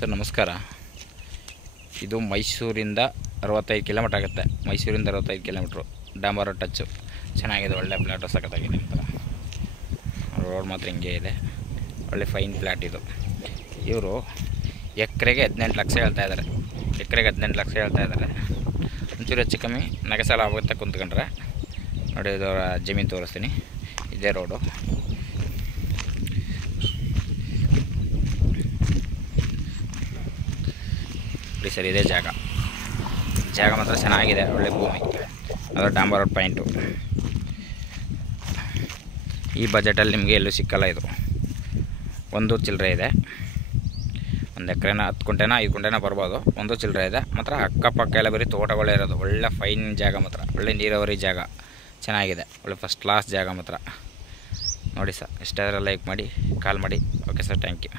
Sir ನಮಸ್ಕಾರ. ಇದು ಮೈಸೂರಿಂದ 65 ಕಿಲೋಮೀಟ್ರ್ ಆಗುತ್ತೆ. ಮೈಸೂರಿಂದ 65 ಕಿಲೋಮೀಟ್ರು. ಡಾಂಬರ್ ಟಚ್ಚು ಚೆನ್ನಾಗಿದೆ, ಒಳ್ಳೆ ಪ್ಲಾಟು ಸಖತ್ತಾಗಿದೆ ಅಂತ. ರೋಡ್ ಮಾತ್ರ ಹಿಂಗೆ ಇದೆ, ಒಳ್ಳೆ ಫೈನ್ ಪ್ಲಾಟ್ ಇದು. ಇವರು ಎಕರೆಗೆ 18 ಲಕ್ಷ ಹೇಳ್ತಾ ಇದ್ದಾರೆ. ಎಕರೆಗೆ 18 ಲಕ್ಷ ಹೇಳ್ತಾ ಇದ್ದಾರೆ. ಒಂಚೂರು ಹೆಚ್ಚು ಕಮ್ಮಿ ನಗಸಾಲ ಆಗುತ್ತೆ ಕುಂತ್ಕೊಂಡ್ರೆ. ನೋಡಿ, ಇದು ಜಮೀನು ತೋರಿಸ್ತೀನಿ. ಇದೇ ರೋಡು. ಸರ್ ಇದೇ ಜಾಗ ಮಾತ್ರ ಚೆನ್ನಾಗಿದೆ, ಒಳ್ಳೆ ಭೂಮಿ. ಅದು ಡಾಂಬರ್ ರೋಡ್ ಪಾಯಿಂಟು. ಈ ಬಜೆಟಲ್ಲಿ ನಿಮಗೆ ಎಲ್ಲೂ ಸಿಕ್ಕಲ್ಲ. ಇದು 1 ಚಿಲ್ಲರೆ ಇದೆ. 1 ಎಕರೆನ 10 ಗುಂಟೆನ 5 ಗುಂಟೆನ ಬರ್ಬೋದು. 1 ಚಿಲ್ಲರೆ ಇದೆ ಮಾತ್ರ. ಅಕ್ಕಪಕ್ಕ ಎಲ್ಲ ಬರೀ ತೋಟಗಳೇ ಇರೋದು. ಒಳ್ಳೆ ಫೈನ್ ಜಾಗ ಮಾತ್ರ, ಒಳ್ಳೆ ನೀರಾವರಿ ಜಾಗ ಚೆನ್ನಾಗಿದೆ. ಒಳ್ಳೆ ಫಸ್ಟ್ ಕ್ಲಾಸ್ ಜಾಗ ಮಾತ್ರ. ನೋಡಿ ಸರ್, ಇಷ್ಟಾದರೆ ಲೈಕ್ ಮಾಡಿ, ಕಾಲ್ ಮಾಡಿ. Okay sir, thank you.